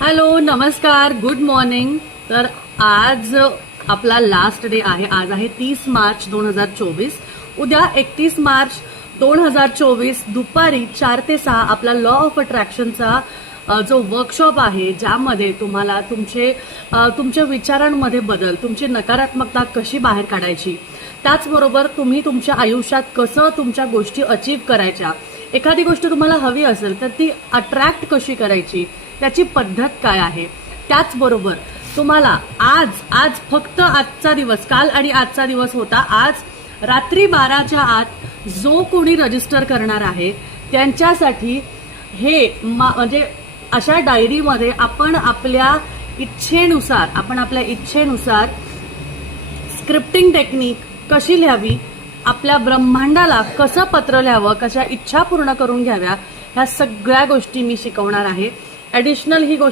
Hello, नमस्कार, good morning. तर आज आपला लास्ट डे आहे. आज आहे 30 मार्च 2024. उद्या 31 मार्च 2024 दुपारी 4 ते 6 आपला लॉ ऑफ अट्रॅक्शनचा जो वर्कशॉप आहे, ज्यामध्ये तुम्हाला तुमच्या विचारांमध्ये बदल, तुमची नकारात्मकता कशी बाहेर काढायची, त्याचबरोबर तुम्ही तुमच्या आयुष्यात कसं तुमच्या गोष्टी अचीव करायच्या, एखादी गोष्ट तुम्हाला हवी असेल तर ती अट्रॅक्ट कशी करायची, त्याची पद्धत काय आहे. त्याचबरोबर तुम्हाला आज फक्त आजचा दिवस, काल आणि आजचा दिवस होता, आज रात्री 12च्या आत जो कोणी रजिस्टर करणार आहे त्यांच्यासाठी हे म्हणजे अशा डायरीमध्ये आपण आपल्या इच्छेनुसार स्क्रिप्टिंग टेक्निक कशी लिहावी, आपल्या ब्रह्मांडाला कसं पत्र लिहावं, कशा इच्छा पूर्ण करून घ्याव्या, ह्या सगळ्या गोष्टी मी शिकवणार आहे. ऍडिशनल ही गोष्ट